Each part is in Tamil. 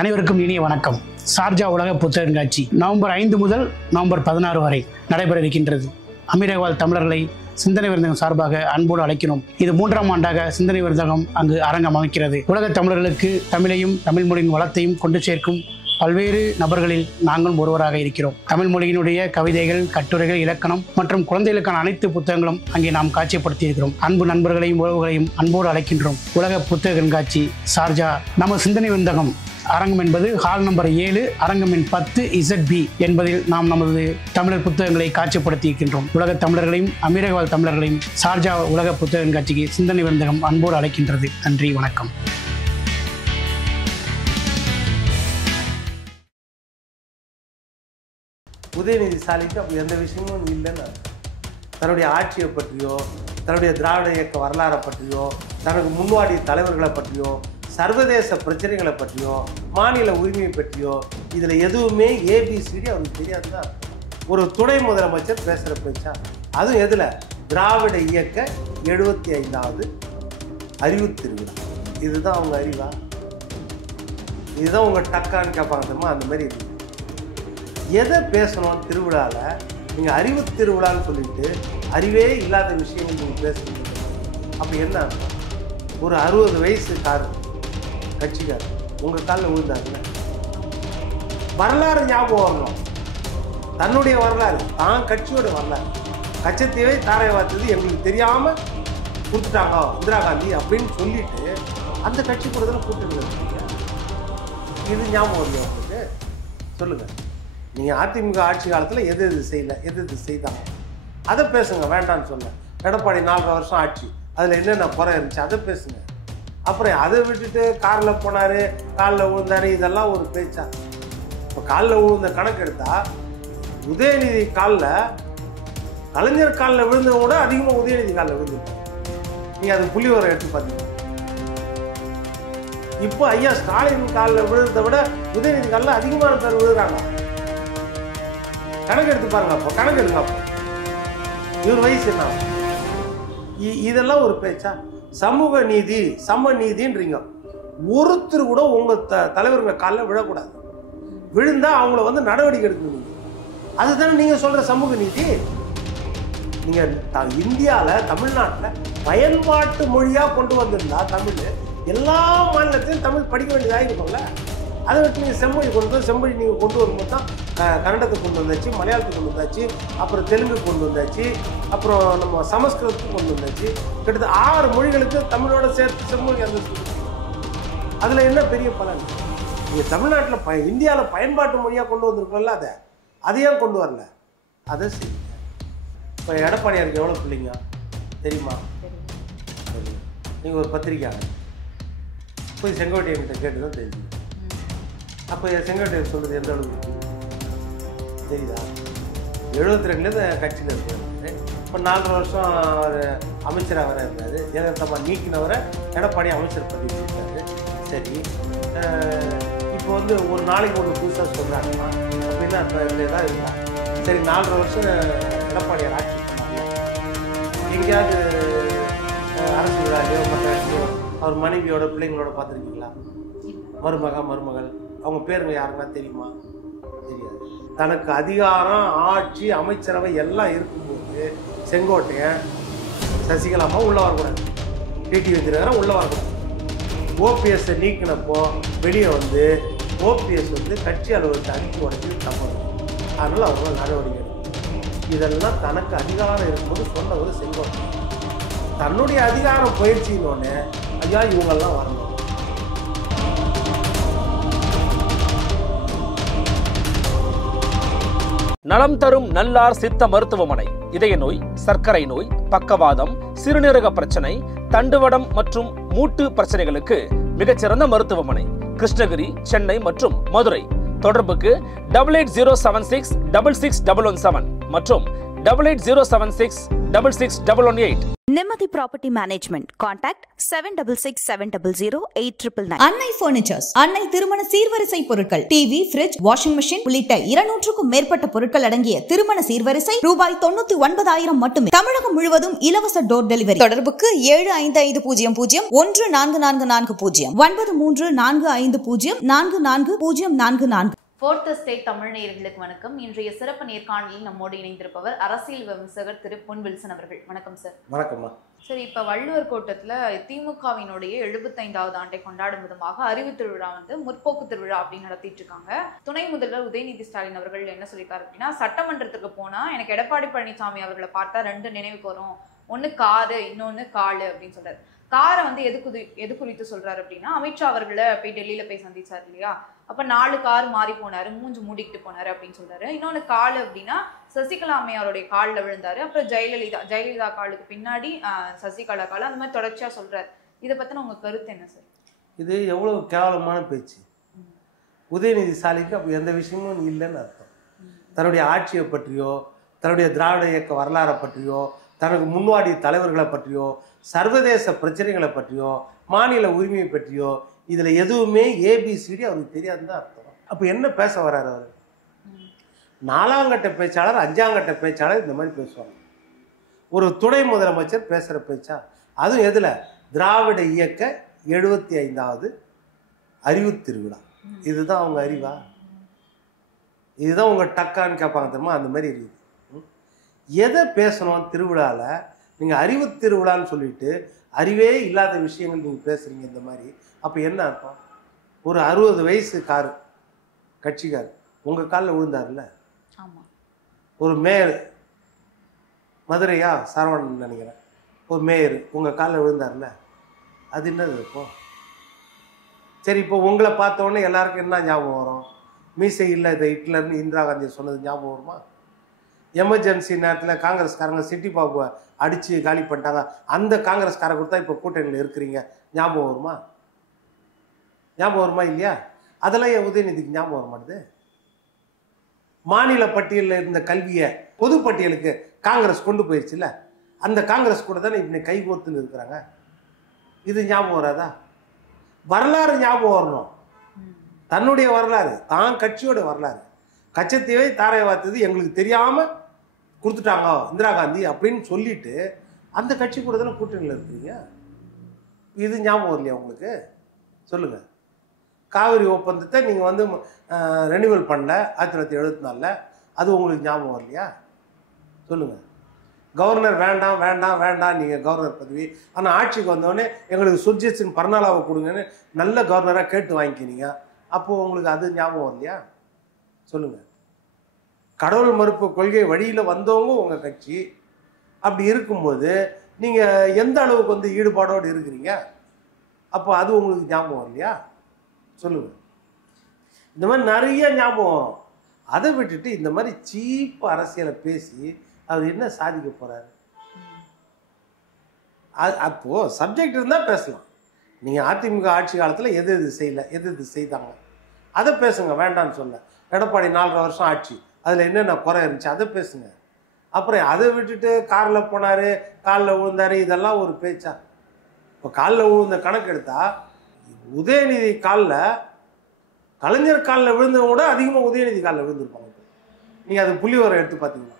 அனைவருக்கும் இனிய வணக்கம். சார்ஜா உலக புத்தக கண்காட்சி நவம்பர் 5 முதல் நவம்பர் 16 வரை நடைபெற இருக்கின்றது. அமீரகவாழ் தமிழர்களை சிந்தனை விருந்தகம் சார்பாக அன்போடு அழைக்கிறோம். இது 3ஆம் ஆண்டாக சிந்தனை விருந்தகம் அங்கு அரங்கம் அமைக்கிறது. உலக தமிழர்களுக்கு தமிழையும் தமிழ் மொழியின் வளத்தையும் கொண்டு சேர்க்கும் பல்வேறு நபர்களில் நாங்களும் ஒருவராக இருக்கிறோம். தமிழ் மொழியினுடைய கவிதைகள், கட்டுரைகள், இலக்கணம் மற்றும் குழந்தைகளுக்கான அனைத்து புத்தகங்களும் அங்கே நாம் காட்சிப்படுத்தி இருக்கிறோம். அன்பு நண்பர்களையும் உறவுகளையும் அன்போடு அழைக்கின்றோம். உலக புத்தக கண்காட்சி சார்ஜா. நம்ம சிந்தனை விருந்தகம் அரங்கம் என்பது ஹால் நம்பர் 7, அரங்கம் எண் 10 ZB என்பதில் நாம் நமது தமிழர் புத்தகங்களை காட்சிப்படுத்தி இருக்கின்றோம். உலக தமிழர்களையும் அமீரகவாழ் தமிழர்களையும் சார்ஜா உலக புத்தக கண்காட்சிக்கு சிந்தனை விருந்தகம் அன்போடு அழைக்கின்றது. நன்றி, வணக்கம். உதயநிதி ஸ்டாலினுக்கு அப்படி எந்த விஷயமும் இல்லைன்னு தன்னுடைய ஆட்சியை பற்றியோ, தன்னுடைய திராவிட இயக்க வரலாறை பற்றியோ, தனக்கு முன்வாடி தலைவர்களை பற்றியோ, சர்வதேச பிரச்சனைகளை பற்றியோ, மாநில உரிமையை பற்றியோ இதில் எதுவுமே ஏபிசிடி அவருக்கு தெரியாதுதான். ஒரு துணை முதலமைச்சர் பேசுகிற பேச்சா, அதுவும் எதில்? திராவிட இயக்க 75வது அறிவு திருவிழா. இதுதான் அவங்க அறிவா? இதுதான் உங்கள் டக்கான்னு கேட்பாங்க தெரியுமா? அந்த மாதிரி இருக்கு. எதை பேசணும் திருவிழாவில்? நீங்கள் அறிவு திருவிழான்னு சொல்லிட்டு அறிவே இல்லாத விஷயங்கள் நீங்கள் பேசுகிறீங்க. அப்போ என்ன அர்த்தம்? ஒரு 60 வயசு கட்சிக்காரர் உங்கள் காலில் விழுந்தாருங்க. வரலாறு ஞாபகம் வரணும். தன்னுடைய வரலாறு, தான் கட்சியோட வரலாறு. கச்சத்தீவை தாரை வார்த்தது எங்களுக்கு தெரியாமல் கொடுத்துட்டாங்க இந்திரா காந்தி அப்படின்னு சொல்லிட்டு அந்த கட்சி கூட தானே கூட்டணி. இது ஞாபகம் வரலையா உங்களுக்கு? சொல்லுங்கள். நீங்கள் அதிமுக ஆட்சி காலத்தில் எது செய்யலை, எது செய்தாங்க அதை பேசுங்க. வேண்டான்னு சொல்ல. எடப்பாடி 4.5 வருஷம் ஆட்சி, அதில் என்னென்ன குறை இருந்துச்சு அதை பேசுங்க. அப்புறம் அதை விட்டுட்டு காரில் போனார், காலில் விழுந்தார், இதெல்லாம் ஒரு பேச்சா? இப்போ காலில் விழுந்த கணக்கு எடுத்தால் உதயநிதி காலில், கலைஞர் காலில் விழுந்தவங்க கூட அதிகமாக உதயநிதி காலில் விழுந்துருக்கு. நீங்கள் அது புள்ளிவரை எடுத்து பார்த்தீங்க. இப்போ ஐயா ஸ்டாலின் காலில் விழுறதை விட உதயநிதி காலில் அதிகமான பேர் விழுறாங்க. கணக்கு எடுத்து பாருங்க. அப்போ கணக்கு எடுங்க. அப்போ இவர் வயசு என்ன? இதெல்லாம் ஒரு பேச்சா? சமூக நீதி, சம நீதின்றீங்க. ஒருத்தர் கூட உங்க தலைவர்கள் காலில் விழக்கூடாது. விழுந்தா அவங்கள நடவடிக்கை எடுக்கணும். அதுதானே நீங்க சொல்ற சமூக நீதி. நீங்க இந்தியாவில், தமிழ்நாட்டில் பயன்பாட்டு மொழியா கொண்டு வந்திருந்தா தமிழ், எல்லா மாநிலத்திலும் தமிழ் படிக்க வேண்டியதாக இருக்கும்ல. அதை விட்டு நீங்கள் செம்மொழி செம்மொழி நீங்கள் கொண்டு வரும்போது தான் கன்னடத்துக்கு கொண்டு வந்தாச்சு, மலையாளத்துக்கு கொண்டு வந்தாச்சு, அப்புறம் தெலுங்கு கொண்டு வந்தாச்சு, அப்புறம் நம்ம சமஸ்கிருதத்துக்கு கொண்டு வந்தாச்சு. கிட்டத்தட்ட 6 மொழிகளுக்கு தமிழோட சேர்த்து செம்மொழி அந்த. அதில் என்ன பெரிய பலன்? நீங்கள் தமிழ்நாட்டில் இந்தியாவில் பயன்பாட்டு மொழியாக கொண்டு வந்திருக்கோம்ல, அதையும் கொண்டு வரல. அதை செய்யுங்க. இப்போ எடப்பாடியாருக்கு எவ்வளோ பிள்ளைங்க தெரியுமா? நீங்கள் ஒரு பத்திரிக்கையாளர் போய் செங்கோட்டையன்கிட்ட கேட்டு தான் தெரிஞ்சுங்க. அப்போ செங்கோட்டையன் சொல்கிறது எந்த அளவுக்கு தெரியுதா? 72லேருந்து கட்சியில் இருக்கிறாரு. இப்போ 4.5 வருஷம் அவர் அமைச்சராக வர இருந்தார். ஜெயலலிதா நீக்கினவரை எடப்பாடி அமைச்சர் பதவி கொடுத்தாரு. சரி, இப்போ ஒரு நாளைக்கு ஒன்று புதுசாக சொல்கிறாங்கம்மா அப்படின்னா இப்போ இதில் தான் இருந்தாங்க. சரி, 4.5 வருஷம் எடப்பாடியார் ஆட்சி பண்ணாங்க. எங்கேயாவது அரசு விழாலையோ மற்ற அவர் மனைவியோட பிள்ளைங்களோட பார்த்துருக்கீங்களா? மருமகள் அவங்க பேருங்க யாருன்னா தெரியுமா? தெரியாது. தனக்கு அதிகாரம், ஆட்சி, அமைச்சரவை எல்லாம் இருக்கும்போது செங்கோட்டையன், சசிகலாமா உள்ள வரக்கூடாது, டிடி வச்சிருக்கார உள்ள வரக்கூடாது. ஓபிஎஸ்ஸை நீக்கினப்போ வெளியே ஓபிஎஸ் கட்சி அலுவலகத்தை அடித்து உடச்சி தப்பு. அதனால அவங்க நடவடிக்கை. இதெல்லாம் தனக்கு அதிகாரம் இருக்கும்போது சொன்ன ஒரு செங்கோட்டையன். தன்னுடைய அதிகாரம் பயிற்சினோடனே ஐயா இவங்கெல்லாம் வரணும். நலம் தரும் நல்லார் சித்த மருத்துவமனை இதய நோய், சர்க்கரை நோய், பக்கவாதம், சிறுநீரக பிரச்சனை, தண்டுவடம் மற்றும் மூட்டு பிரச்சனைகளுக்கு மிகச்சிறந்த மருத்துவமனை. கிருஷ்ணகிரி, சென்னை மற்றும் மதுரை. தொடர்புக்கு 8807666617 மற்றும் 8807666618. Nimati Property Management. Contact 7667008999. அன்னை பர்னிச்சர்ஸ். அன்னை திருமண சீர்வரிசை பொருட்கள், டிவி, ஃபிரிட்ஜ், வாஷிங் மெஷின் உள்ளிட்ட 200க்கும் மேற்பட்ட பொருட்கள் அடங்கிய திருமண சீர்வரிசை ரூபாய் 99,000 மட்டுமே. தமிழகம் முழுவதும் இலவச டோர் டெலிவரி. தொடர்புக்கு 7550014440 9345044044. ஃபோர்த் எஸ்டேட் தமிழ் நேயர்களுக்கு வணக்கம். இன்றைய சிறப்பு நேர்காணலில் நம்மோடு இணைந்திருப்பவர் அரசியல் விமர்சகர் திரு பொன் வில்சன் அவர்கள். வணக்கம் சார். வணக்கம்மா. சரி, இப்ப வள்ளுவர் கோட்டத்துல திமுகவினுடைய 75வது ஆண்டை கொண்டாடும் விதமாக அறிவு திருவிழா முற்போக்கு திருவிழா அப்படின்னு நடத்திட்டு இருக்காங்க. துணை முதல்வர் உதயநிதி ஸ்டாலின் அவர்கள் என்ன சொல்லியிருக்காரு அப்படின்னா, சட்டமன்றத்துக்கு போனா எனக்கு எடப்பாடி பழனிசாமி அவர்களை பார்த்தா 2 நினைவுக்கு வரும், ஒன்னு காரு, இன்னொன்னு காலு அப்படின்னு சொல்றாரு. காரை எது குறித்து சொல்றாரு அப்படின்னா, அமித்ஷா அவர்களை போய் டெல்லியில போய் சந்திச்சாரு இல்லையா, அப்ப 4 கார் மாறி போனாரு, மூஞ்சு மூடிக்கிட்டு போனாரு அப்படின்னு சொல்றாரு. இன்னொன்னு காலு அப்படின்னா சசிகலா அம்மையாருடைய காலில் விழுந்தாரு, அப்புறம் ஜெயலலிதா காலுக்கு பின்னாடி சசிகலா காலு, அந்த மாதிரி தொடர்ச்சியா சொல்றாரு. இதை பத்தின உங்க கருத்து என்ன சார்? இது எவ்வளவு கேவலமான பேச்சு. உதயநிதி ஸ்டாலினுக்கு அப்படி எந்த விஷயமும் இல்லைன்னு அர்த்தம். தன்னுடைய ஆட்சியை பற்றியோ, தன்னுடைய திராவிட இயக்க வரலாறை பற்றியோ, தனக்கு முன்வாடி தலைவர்களை பற்றியோ, சர்வதேச பிரச்சனைகளை பற்றியோ, மாநில உரிமையை பற்றியோ இதுல எதுவுமே ஏபிசிடி அவருக்கு தெரியாதுன்னு அர்த்தம். அப்ப என்ன பேச வர்றாரு அவர்? 4ஆம் கட்ட பேச்சாளர், 5ஆம் கட்ட பேச்சாளர் இந்த மாதிரி பேசுவாங்க. ஒரு துணை முதலமைச்சர் பேசுற பேச்சா? அதுவும் எதுல? திராவிட இயக்க 75வது அறிவு திருவிழா. இதுதான் அவங்க அறிவா? இதுதான் உங்க டக்கான்னு கேட்பாங்க தெரியுமா? அந்த மாதிரி இருக்குது. எதை பேசணும் திருவிழாவில்? நீங்கள் அறிவு திருவிழான்னு சொல்லிட்டு அறிவே இல்லாத விஷயங்கள் நீங்கள் பேசுகிறீங்க இந்த மாதிரி. அப்போ என்ன அர்த்தம்? ஒரு 60 வயசு கட்சிக்கார் உங்கள் காலில் விழுந்தார்ல. ஒரு மேயர், மதுரையா சரவணன் நினைக்கிறேன், ஒரு மேயர் உங்கள் காலில் விழுந்தார்ல. அது என்னது இப்போ? சரி, இப்போ உங்களை பார்த்தோன்னே எல்லாருக்கும் என்ன ஞாபகம் வரும்? மீசை இல்லை இதை ஹிட்லர்னு இந்திரா காந்தி சொன்னது ஞாபகம் வருமா? எமர்ஜென்சி நேரத்தில் காங்கிரஸ்காரங்க சிட்டி பாபுவை அடித்து காலி பண்ணிட்டாங்க, அந்த காங்கிரஸ்காரங்க கொடுத்தா இப்போ கூட்டணியில் இருக்கிறீங்க, ஞாபகம் வருமா? ஞாபகம் வருமா இல்லையா? அதெல்லாம் என் உதயநிதிக்கு ஞாபகம் வர மாட்டுது. மாநில பட்டியலில் இருந்த கல்வியை பொது பட்டியலுக்கு காங்கிரஸ் கொண்டு போயிடுச்சுல்ல, அந்த காங்கிரஸ் கூட தானே இப்படி கைகோர்த்துன்னு இருக்கிறாங்க. இது ஞாபகம் வராதா? வரலாறு ஞாபகம் வரணும். தன்னுடைய வரலாறு, தான் கட்சியோட வரலாறு. கச்சத்தீவை தாரை வார்த்தது எங்களுக்கு தெரியாமல் கொடுத்துட்டாங்க இந்திரா காந்தி அப்படின்னு சொல்லிட்டு அந்த கட்சி கூட தானே கூட்டணியில் இருக்கிறீங்க. இது ஞாபகம் இல்லையா உங்களுக்கு? சொல்லுங்கள். காவிரி ஒப்பந்தத்தை நீங்கள் ரெனிவல் பண்ணல 1974, அது உங்களுக்கு ஞாபகம் இல்லையா? சொல்லுங்கள். கவர்னர் வேண்டாம் வேண்டாம் வேண்டாம் நீங்கள் கவர்னர் பதவி, ஆனால் ஆட்சிக்கு வந்தோடனே எங்களுக்கு சுர்ஜித் சிங் பர்னாலாவை கொடுங்கன்னு நல்ல கவர்னராக கேட்டு வாங்கிக்கினீங்க, அப்போது உங்களுக்கு அது ஞாபகம் இல்லையா? சொல்லுங்கள். கடவுள் மறுப்பு கொள்கை வழியில் வந்தவங்க உங்கள் கட்சி. அப்படி இருக்கும்போது நீங்கள் எந்த அளவுக்கு ஈடுபாடோடு இருக்கிறீங்க? அப்போ அது உங்களுக்கு ஞாபகம் இல்லையா? சொல்லுங்கள். இந்த மாதிரி நிறைய ஞாபகம் வரும். அதை விட்டுட்டு இந்த மாதிரி சீப்பு அரசியலை பேசி அவர் என்ன சாதிக்க போகிறாரு? அப்போது சப்ஜெக்ட் இருந்தால் பேசலாம். நீங்கள் அதிமுக ஆட்சி காலத்தில் எது எது செய்யலை, எது எது செய்தாங்க, அதை பேசுங்க, வேண்டான்னு சொல்ல. எடப்பாடி 4.5 வருஷம் ஆட்சி, அதில் என்னென்ன குறை இருந்துச்சு அதை பேசுங்க. அப்புறம் அதை விட்டுட்டு காரில் போனார், காலில் விழுந்தார், இதெல்லாம் ஒரு பேச்சா? இப்போ காலில் விழுந்த கணக்கு எடுத்தால் உதயநிதி காலில், கலைஞர் காலில் விழுந்தவங்க கூட அதிகமாக உதயநிதி காலில் விழுந்துருப்பாங்க. நீங்கள் அது புள்ளிவரம் எடுத்து பார்த்தீங்கன்னா,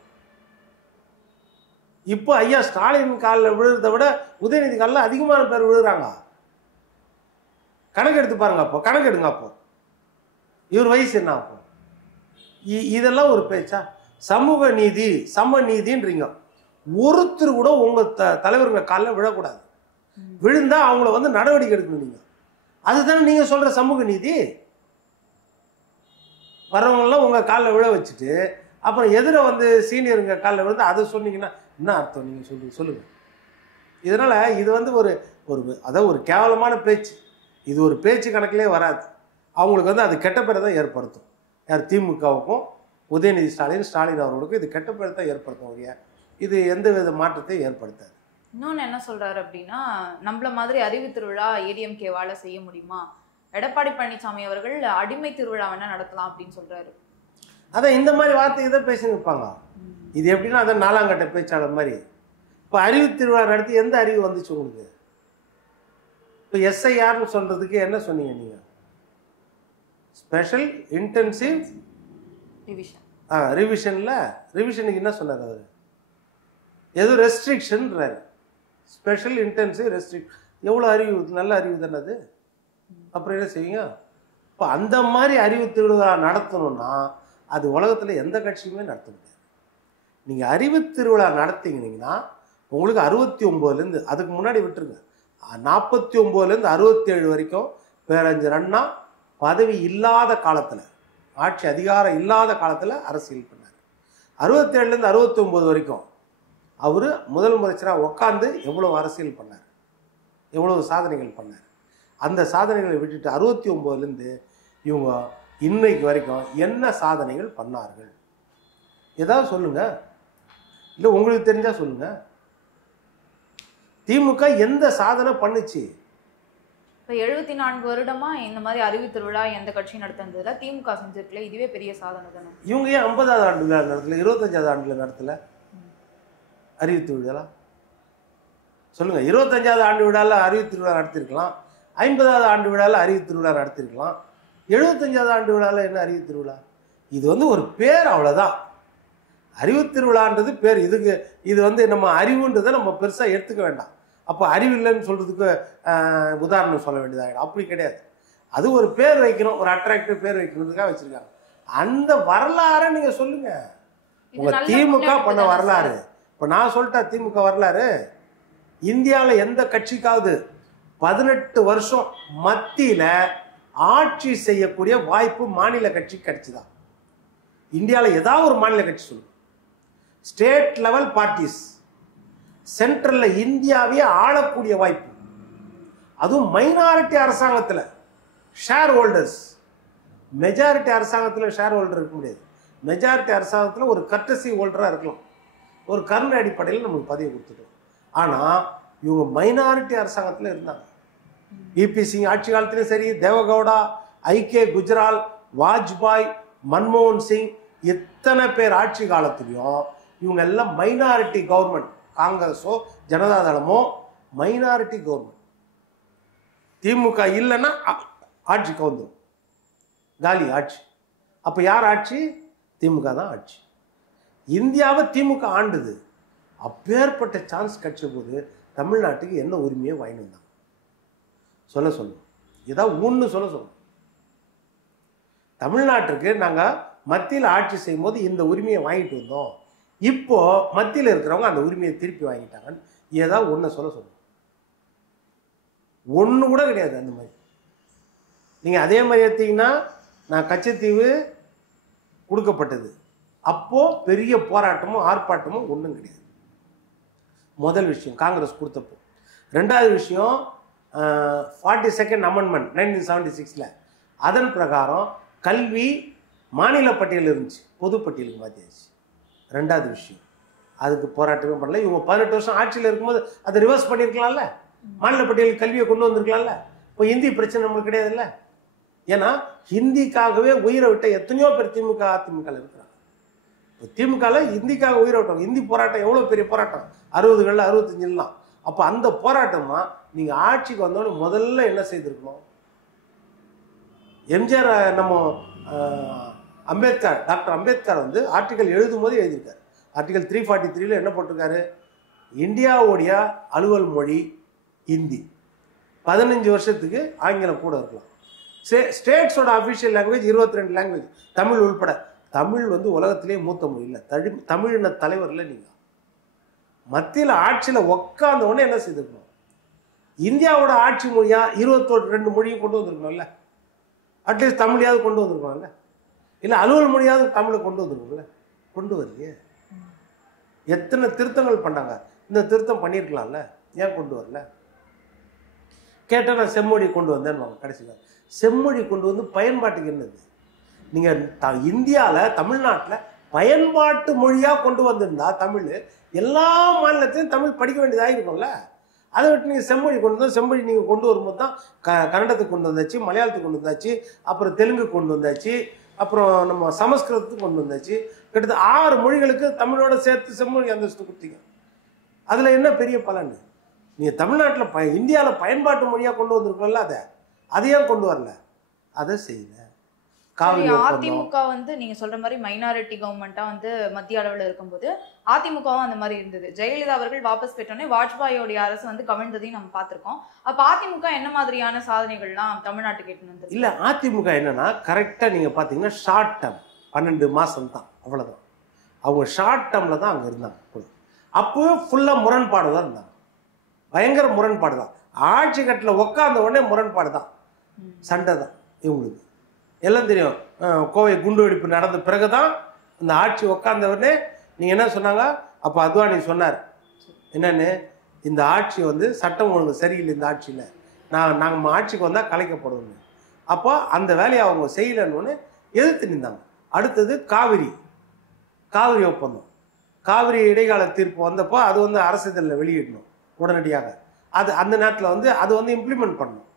இப்போ ஐயா ஸ்டாலின் காலில் விழுறதை விட உதயநிதி காலில் அதிகமான பேர் விழுறாங்க. கணக்கு எடுத்து பாருங்க. அப்போ கணக்கு எடுங்க. அப்போ இவர் வயசு என்ன? அப்போ இதெல்லாம் ஒரு பேச்சா? சமூக நீதி, சம நீதின்றீங்க. ஒருத்தர் கூட உங்க தலைவருங்க காலில் விழக்கூடாது. விழுந்தா அவங்கள நடவடிக்கை எடுக்கணும். நீங்க அதுதானே நீங்க சொல்ற சமூக நீதி. வரவங்கெல்லாம் உங்க காலில் விழ வச்சுட்டு அப்புறம் எதிர சீனியருங்க காலில் விழுந்து அதை சொன்னீங்கன்னா என்ன அர்த்தம்? நீங்க சொல்லுங்க. இதனால இது ஒரு அதாவது ஒரு கேவலமான பேச்சு. இது ஒரு பேச்சு கணக்கிலே வராது. அவங்களுக்கு அது கெட்ட பேரை தான் ஏற்படுத்தும். யார்? திமுகவுக்கும் உதயநிதி ஸ்டாலின் அவர்களுக்கும் இது கெட்ட பேரை தான் ஏற்படுத்தும். இது எந்த வித மாற்றத்தையும் ஏற்படுத்தாது. இன்னொன்று என்ன சொல்றாரு அப்படின்னா, நம்மள மாதிரி அறிவு திருவிழா ஏடிஎம்கேவால செய்ய முடியுமா? எடப்பாடி பழனிசாமி அவர்கள் அடிமை திருவிழா வேணா நடத்தலாம் அப்படின்னு சொல்றாரு. அதான் இந்த மாதிரி வார்த்தை இதை பேசி நிற்பாங்க. இது எப்படின்னா அதான் 4ஆம் கட்ட பேச்சாளர் மாதிரி இப்போ அறிவு திருவிழா நடத்தி எந்த அறிவு வந்துச்சு உங்களுக்கு? இப்போ எஸ்ஐஆர்னு சொல்றதுக்கு என்ன சொன்னீங்க நீங்க? ஸ்பெஷல் இன்டென்சிவ் ரிவிஷன்ல ரிவிஷனுக்கு என்ன சொன்னார் அவர்? எது ரெஸ்ட்ரிக்ஷன்றாரு. Special intensive restrict. எவ்வளோ அறிவு, நல்ல அறிவு தானே அது. அப்புறம் என்ன செய்வீங்க? இப்போ அந்த மாதிரி அறிவு திருவிழா நடத்தணும்னா அது உலகத்தில் எந்த கட்சியுமே நடத்த முடியாது. நீங்கள் அறிவு திருவிழா நடத்திங்கன்னா உங்களுக்கு 69லேருந்து, அதுக்கு முன்னாடி விட்டுருங்க, 49லேருந்து 67 வரைக்கும் பேரறிஞர் அண்ணா பதவி இல்லாத காலத்தில், ஆட்சி அதிகாரம் இல்லாத காலத்தில் அரசியல் பண்ணார். 67லேருந்து 69 வரைக்கும் அவர் முதல் முதலமைச்சராக உட்காந்து எவ்வளோ அரசியல் பண்ணார், எவ்வளவு சாதனைகள் பண்ணார். அந்த சாதனைகளை விட்டுட்டு 69லேருந்து இவங்க இன்னைக்கு வரைக்கும் என்ன சாதனைகள் பண்ணார்கள் ஏதாவது சொல்லுங்க. இல்லை உங்களுக்கு தெரிஞ்சா சொல்லுங்க. திமுக எந்த சாதனை பண்ணுச்சு? இப்போ 74 வருடமா இந்த மாதிரி அறிவு திருவிழா எந்த கட்சி நடத்துனதுல திமுக செஞ்சிருக்கல, இதுவே பெரிய சாதனை தானே. இவங்க ஏன் 50வது ஆண்டு விழா நடத்தல, 25வது ஆண்டுல நடத்தல அறிவு திருவிழா? சொல்லுங்க. 25வது ஆண்டு விழாவில் அறிவு திருவிழா நடத்திருக்கலாம், 50வது ஆண்டு விழாவில் அறிவு திருவிழா நடத்திருக்கலாம், 75வது ஆண்டு விழாவில் என்ன அறிவு திருவிழா? இது வந்து ஒரு பேர், அவ்வளோதான். அறிவு திருவிழான்றது பேர். இதுக்கு இது வந்து நம்ம அறிவுன்றதை நம்ம பெருசாக எடுத்துக்க வேண்டாம். அப்போ அறிவு இல்லைன்னு சொல்கிறதுக்கு உதாரணம் சொல்ல வேண்டியதாகிடும். அப்படி கிடையாது. அது ஒரு பேர் வைக்கணும், ஒரு அட்ராக்டிவ் பேர் வைக்கணுன்றதுக்காக வச்சுருக்காங்க. அந்த வரலாறை நீங்கள் சொல்லுங்கள். உங்கள் திமுக பண்ண வரலாறு. இப்போ நான் சொல்லிட்டேன் திமுக வரலாறு. இந்தியாவில் எந்த கட்சிக்காவது 18 வருஷம் மத்தியில் ஆட்சி செய்யக்கூடிய வாய்ப்பு மாநில கட்சி கிடைச்சுதான்? இந்தியாவில் ஏதாவது ஒரு மாநில கட்சி சொல்லு. ஸ்டேட் லெவல் பார்ட்டிஸ் சென்ட்ரலில் இந்தியாவையே ஆளக்கூடிய வாய்ப்பு, அதுவும் மைனாரிட்டி அரசாங்கத்தில் ஷேர் ஹோல்டர்ஸ். மெஜாரிட்டி அரசாங்கத்தில் ஷேர் ஹோல்டர் இருக்க முடியாது. மெஜாரிட்டி அரசாங்கத்தில் ஒரு கர்டசி ஹோல்டராக இருக்கலாம், ஒரு கருணை அடிப்படையில் நமக்கு பதவி கொடுத்துட்டோம். ஆனால் இவங்க மைனாரிட்டி அரசாங்கத்தில் இருந்தாங்க. இபி சிங் ஆட்சி காலத்திலையும் சரி, தேவகவுடா, ஐகே குஜ்ரால், வாஜ்பாய், மன்மோகன் சிங், இத்தனை பேர் ஆட்சி காலத்திலையும் இவங்க எல்லாம் மைனாரிட்டி கவர்மெண்ட். காங்கிரஸோ ஜனதாதளமோ மைனாரிட்டி கவர்மெண்ட். திமுக இல்லைன்னா ஆட்சி கவுந்துடும், காலி ஆட்சி. அப்போ யார் ஆட்சி? திமுக தான் ஆட்சி. இந்தியாவை திமுக ஆண்டுது. அப்பேற்பட்ட சான்ஸ் கிடைச்ச போது தமிழ்நாட்டுக்கு என்ன உரிமையை வாங்கிட்டு வந்தாங்க? சொல்லுங்க. ஏதாவது ஒன்று சொல்லுங்க. தமிழ்நாட்டுக்கு நாங்கள் மத்தியில் ஆட்சி செய்யும் போது இந்த உரிமையை வாங்கிட்டு வந்தோம், இப்போ மத்தியில் இருக்கிறவங்க அந்த உரிமையை திருப்பி வாங்கிட்டாங்கன்னு ஏதாவது ஒன்று சொல்லுங்க. ஒன்று கூட கிடையாது அந்த மாதிரி. நீங்கள் அதே மாதிரி எடுத்தீங்கன்னா, நான் கச்சத்தீவு கொடுக்கப்பட்டது, அப்போது பெரிய போராட்டமும் ஆர்ப்பாட்டமும் ஒன்றும் கிடையாது. முதல் விஷயம் காங்கிரஸ் கொடுத்தப்போ. ரெண்டாவது விஷயம் 42nd அமெண்ட்மெண்ட் 1976, அதன் பிரகாரம் கல்வி மாநில பட்டியல் இருந்துச்சு, பொது பட்டியலுக்கு மாற்றியாச்சு. ரெண்டாவது விஷயம், அதுக்கு போராட்டமே பண்ணல. இவங்க 18 வருஷம் ஆட்சியில் இருக்கும்போது அதை ரிவர்ஸ் பண்ணியிருக்கலாம்ல, மாநில பட்டியலுக்கு கல்வியை கொண்டு வந்திருக்கலாம்ல. இப்போ ஹிந்தி பிரச்சனை நம்மளுக்கு கிடையாதுல்ல. ஏன்னா ஹிந்திக்காகவே உயிரை விட்ட எத்தனையோ பேர் திமுக அதிமுகவில் இருக்கிறாங்க. இப்போ திமுகவில் ஹிந்திக்காக உயிரை விட்டவங்க. ஹிந்தி போராட்டம் எவ்வளோ பெரிய போராட்டம், 60களில் 65லாம். அப்போ அந்த போராட்டமா நீங்கள் ஆட்சிக்கு வந்தோடனே முதல்ல என்ன செய்திருக்கணும்? எம்ஜிஆர் நம்ம அம்பேத்கர், டாக்டர் அம்பேத்கர் வந்து ஆர்டிகல் எழுதும் போது எழுதியிருக்காரு. ஆர்டிகல் 343 என்ன போட்டிருக்காரு? இந்தியாவுடைய அலுவல் மொழி ஹிந்தி, 15 வருஷத்துக்கு ஆங்கிலம் கூட இருக்கலாம். ஸ்டேட்ஸோட அஃபிஷியல் லாங்குவேஜ் 22 லாங்குவேஜ், தமிழ் உள்பட. தமிழ் வந்து உலகத்திலேயே மூத்த மொழி இல்லை. தமிழின தலைவரில் நீங்கள் மத்தியில் ஆட்சியில் உட்கார்ந்த உடனே என்ன செய்திருக்கணும்? இந்தியாவோட ஆட்சி மொழியாக 22 மொழியும் கொண்டு வந்திருக்கணும்ல. அட்லீஸ்ட் தமிழையாவது கொண்டு வந்திருக்கணும்ல. இல்லை அலுவல் மொழியாவது தமிழை கொண்டு வந்திருக்கணும்ல. கொண்டு வரலையே. எத்தனை திருத்தங்கள் பண்ணாங்க. இந்த திருத்தம் பண்ணியிருக்கலாம்ல, ஏன் கொண்டு வரல? கேட்டால் நான் செம்மொழி கொண்டு வந்தேன்னு கடைசியில். செம்மொழி கொண்டு வந்து பயன்பாட்டுக்கு என்னது? நீங்கள் இந்தியாவில் தமிழ்நாட்டில் பயன்பாட்டு மொழியாக கொண்டு வந்திருந்தா தமிழ் எல்லா மாநிலத்திலையும் தமிழ் படிக்க வேண்டியதாக இருக்கும்ல. அதை விட்டு நீங்கள் செம்மொழி கொண்டு வந்தோம். செம்மொழி நீங்கள் கொண்டு வரும்போது தான் கன்னடத்துக்கு கொண்டு வந்தாச்சு, மலையாளத்துக்கு கொண்டு வந்தாச்சு, அப்புறம் தெலுங்கு கொண்டு வந்தாச்சு, அப்புறம் நம்ம சமஸ்கிருதத்துக்கு கொண்டு வந்தாச்சு. கிட்டத்தட்ட 6 மொழிகளுக்கு தமிழோட சேர்த்து செம்மொழி அந்தஸ்து கொடுத்தீங்க. அதில் என்ன பெரிய பலன்? நீங்கள் தமிழ்நாட்டில் இந்தியாவில் பயன்பாட்டு மொழியாக கொண்டு வந்திருக்கோம்ல, அதை ஏன் கொண்டு வரல? அதை செய்யல. அதிமுக வந்து நீங்க சொல்ற மாதிரி மைனாரிட்டி கவர்மெண்டா வந்து மத்திய அளவில் இருக்கும்போது அதிமுகவும் அந்த மாதிரி இருந்தது. ஜெயலலிதா அவர்கள் வாபஸ் பெற்றோடனே வாஜ்பாயோடைய அரசு வந்து கவிழ்ந்ததையும் நம்ம பார்த்திருக்கோம். அப்ப அதிமுக என்ன மாதிரியான சாதனைகள்லாம் தமிழ்நாட்டுக்கு எட்டு வந்தது? இல்ல, அதிமுக என்னன்னா கரெக்டா நீங்க பாத்தீங்கன்னா ஷார்ட் டேர்ம் 12 மாசம் தான், அவ்வளவுதான். அவங்க ஷார்ட் டேர்ம்ல தான் அங்க இருந்தாங்க. அப்பவே ஃபுல்லா முரண்பாடு தான் இருந்தாங்க, பயங்கர முரண்பாடு தான். ஆட்சி கட்டில உட்கார்ந்த உடனே முரண்பாடு தான், சண்டை தான் இவங்களுக்கு. எல்லாம் தெரியும். கோவை குண்டு வெடிப்பு நடந்த பிறகுதான் இந்த ஆட்சி உட்கார்ந்த உடனே நீங்க என்ன சொன்னாங்க? அப்ப அத்வானி சொன்னார் என்னன்னு, இந்த ஆட்சி வந்து சட்டம் ஒழுங்கு சரியில்லை, இந்த ஆட்சியில் நாங்கள் ஆட்சிக்கு வந்தால் கலைக்கப்படுவோம். அப்போ அந்த வேலையை அவங்க செய்யலன்னு எதிர்த்து நின்றாங்க. அடுத்தது காவிரி ஒப்பந்தம், காவிரி இடைக்கால தீர்ப்பு வந்தப்போ அது வந்து அரசிதழில் வெளியிடணும் உடனடியாக. அது அந்த நேரத்தில் வந்து அது வந்து இம்ப்ளிமெண்ட் பண்ணணும்.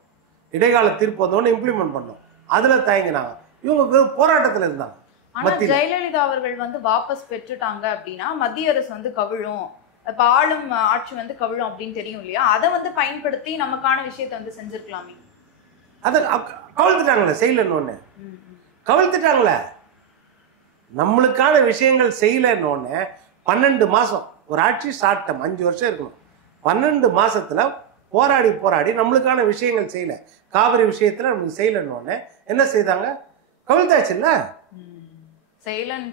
இடைக்கால தீர்ப்பு வந்தோடனே இம்ப்ளிமெண்ட் பண்ணணும். அதில் தயங்கினாங்க. இவங்க போராட்டத்தில் இருந்தாங்க. ஆனா ஜெயலலிதா அவர்கள் வந்து வாபஸ் பெற்றுட்டாங்க அப்படின்னா மத்திய அரசு வந்து கவிழும், இப்ப ஆளும் ஆட்சி வந்து கவிழும் அப்படின்னு தெரியும் இல்லையா? அதை வந்து பயன்படுத்தி நமக்கான விஷயத்தை வந்து செஞ்சிருக்கலாமே. அதை கவிழ்த்துட்டாங்களே, செய்யலன்னு கவிழ்த்துட்டாங்களே. நம்மளுக்கான விஷயங்கள் செய்யலன்னு 12 மாசம் ஒரு ஆட்சி சாட்டம் 5 வருஷம் இருக்கணும். 12 மாசத்துல போராடி நம்மளுக்கான விஷயங்கள் செய்யல. காவிரி விஷயத்துல நமக்கு செய்யலன்னு என்ன செய்தாங்க? கவிழ்த்தாச்சுல்ல.